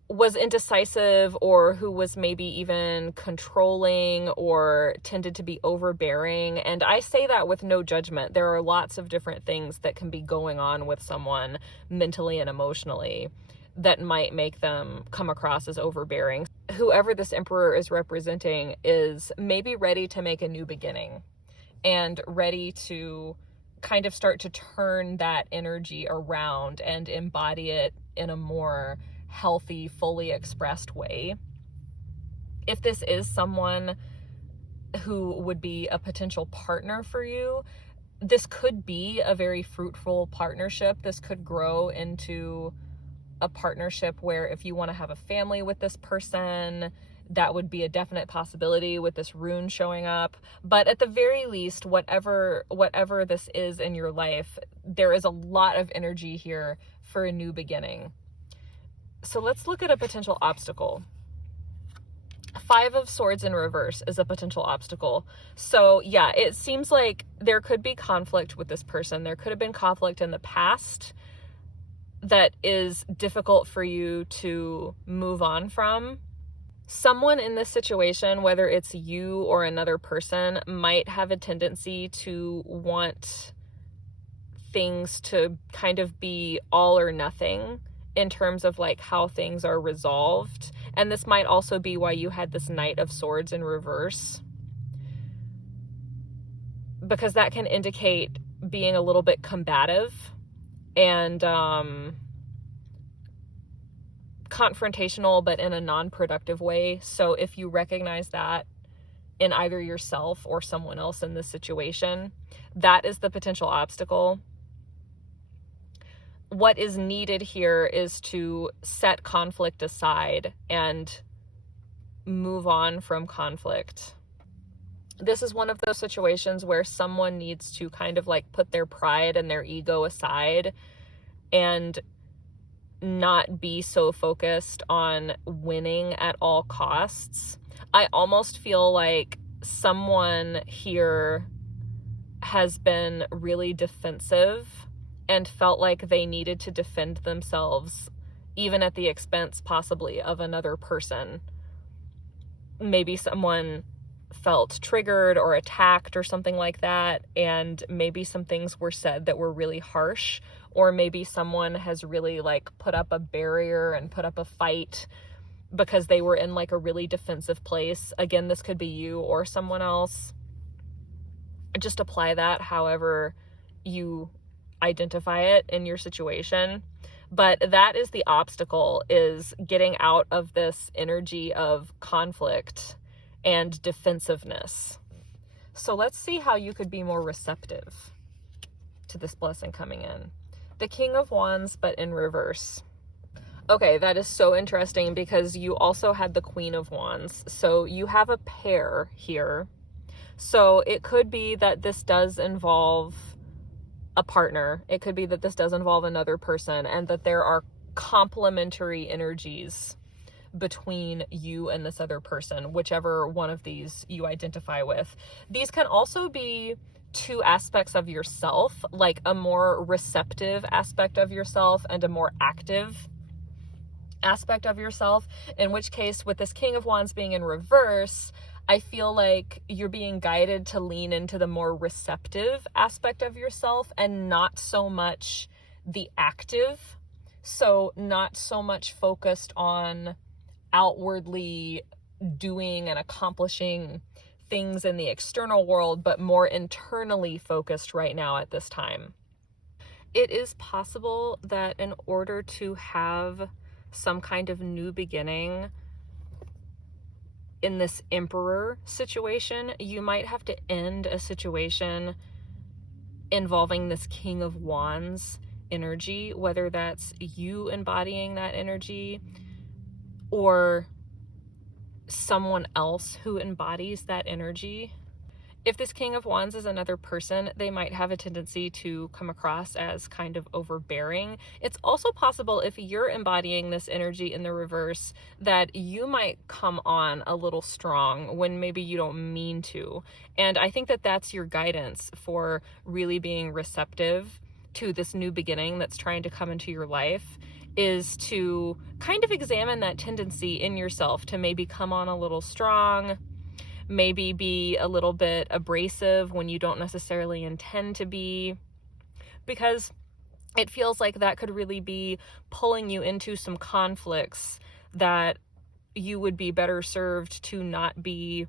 was indecisive, or who was maybe even controlling or tended to be overbearing. And I say that with no judgment. There are lots of different things that can be going on with someone mentally and emotionally that might make them come across as overbearing. Whoever this Emperor is representing is maybe ready to make a new beginning and ready to kind of start to turn that energy around and embody it in a more healthy, fully expressed way. If this is someone who would be a potential partner for you, this could be a very fruitful partnership. This could grow into a partnership where if you want to have a family with this person, that would be a definite possibility with this rune showing up. But at the very least, whatever this is in your life, there is a lot of energy here for a new beginning. So let's look at a potential obstacle. 5 of Swords in reverse is a potential obstacle. So yeah, it seems like there could be conflict with this person. There could have been conflict in the past that is difficult for you to move on from. Someone in this situation, whether it's you or another person, might have a tendency to want things to kind of be all or nothing in terms of like how things are resolved. And this might also be why you had this Knight of Swords in reverse, because that can indicate being a little bit combative and confrontational, but in a non-productive way. So if you recognize that in either yourself or someone else in this situation, that is the potential obstacle. What is needed here is to set conflict aside and move on from conflict. This is one of those situations where someone needs to kind of like put their pride and their ego aside and not be so focused on winning at all costs. I almost feel like someone here has been really defensive and felt like they needed to defend themselves, even at the expense possibly of another person. Maybe someone felt triggered or attacked or something like that, and maybe some things were said that were really harsh, or maybe someone has really like put up a barrier and put up a fight because they were in like a really defensive place. Again, this could be you or someone else. Just apply that however you identify it in your situation. But that is the obstacle, is getting out of this energy of conflict and defensiveness. So let's see how you could be more receptive to this blessing coming in. The King of Wands, but in reverse. Okay, that is so interesting because you also had the Queen of Wands. So you have a pair here. So it could be that this does involve a partner. It could be that this does involve another person, and that there are complementary energies between you and this other person, whichever one of these you identify with. These can also be 2 aspects of yourself, like a more receptive aspect of yourself and a more active aspect of yourself, in which case with this King of Wands being in reverse, I feel like you're being guided to lean into the more receptive aspect of yourself and not so much the active. So not so much focused on outwardly doing and accomplishing things in the external world, but more internally focused right now at this time. It is possible that in order to have some kind of new beginning in this Emperor situation, you might have to end a situation involving this King of Wands energy, whether that's you embodying that energy or someone else who embodies that energy. If this King of Wands is another person, they might have a tendency to come across as kind of overbearing. It's also possible, if you're embodying this energy in the reverse, that you might come on a little strong when maybe you don't mean to. And I think that that's your guidance for really being receptive to this new beginning that's trying to come into your life, is to kind of examine that tendency in yourself to maybe come on a little strong, maybe be a little bit abrasive when you don't necessarily intend to be, because it feels like that could really be pulling you into some conflicts that you would be better served to not be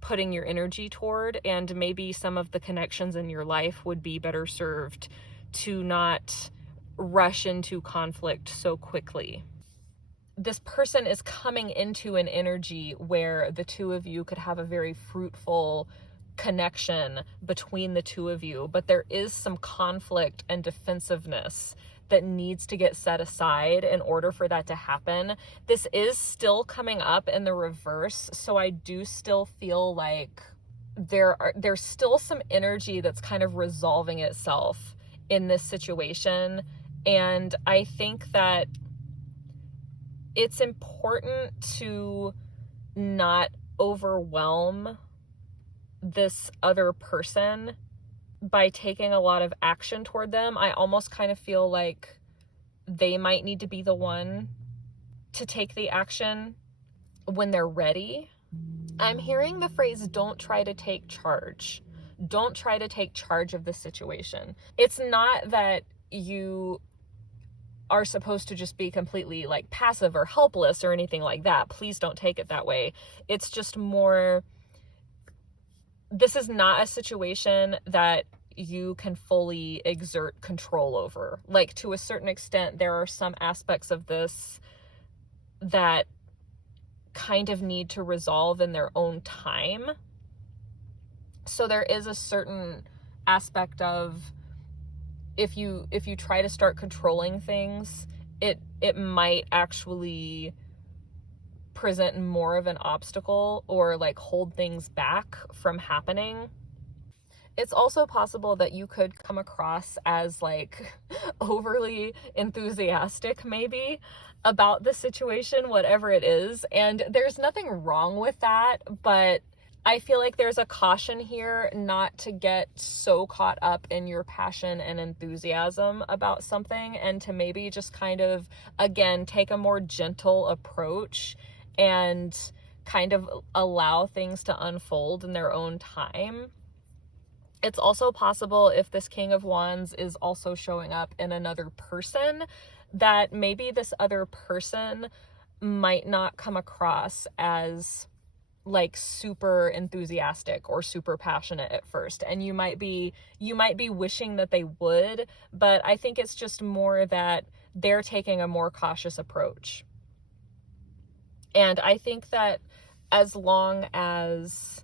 putting your energy toward, and maybe some of the connections in your life would be better served to not rush into conflict so quickly. This person is coming into an energy where the 2 of you could have a very fruitful connection between the two of you, but there is some conflict and defensiveness that needs to get set aside in order for that to happen. This is still coming up in the reverse, so I do still feel like there's still some energy that's kind of resolving itself in this situation. And I think that it's important to not overwhelm this other person by taking a lot of action toward them. I almost kind of feel like they might need to be the one to take the action when they're ready. I'm hearing the phrase, don't try to take charge. Don't try to take charge of the situation. It's not that you are supposed to just be completely like passive or helpless or anything like that. Please don't take it that way. It's just more, this is not a situation that you can fully exert control over. Like, to a certain extent, there are some aspects of this that kind of need to resolve in their own time. So there is a certain aspect of, if you try to start controlling things, it might actually present more of an obstacle or like hold things back from happening. It's also possible that you could come across as like overly enthusiastic maybe about the situation, whatever it is. And there's nothing wrong with that, but I feel like there's a caution here not to get so caught up in your passion and enthusiasm about something, and to maybe just kind of, again, take a more gentle approach and kind of allow things to unfold in their own time. It's also possible, if this King of Wands is also showing up in another person, that maybe this other person might not come across as like super enthusiastic or super passionate at first, and you might be wishing that they would, but I think it's just more that they're taking a more cautious approach. And I think that as long as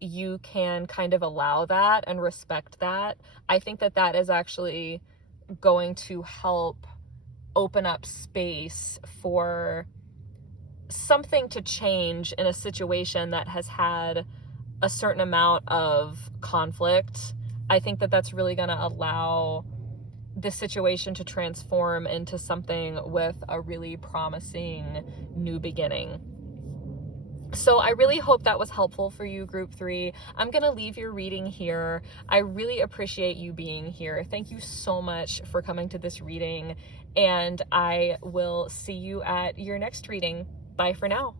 you can kind of allow that and respect that, I think that that is actually going to help open up space for something to change in a situation that has had a certain amount of conflict. I think that that's really going to allow this situation to transform into something with a really promising new beginning. So I really hope that was helpful for you, Group 3. I'm going to leave your reading here. I really appreciate you being here. Thank you so much for coming to this reading, and I will see you at your next reading. Bye for now.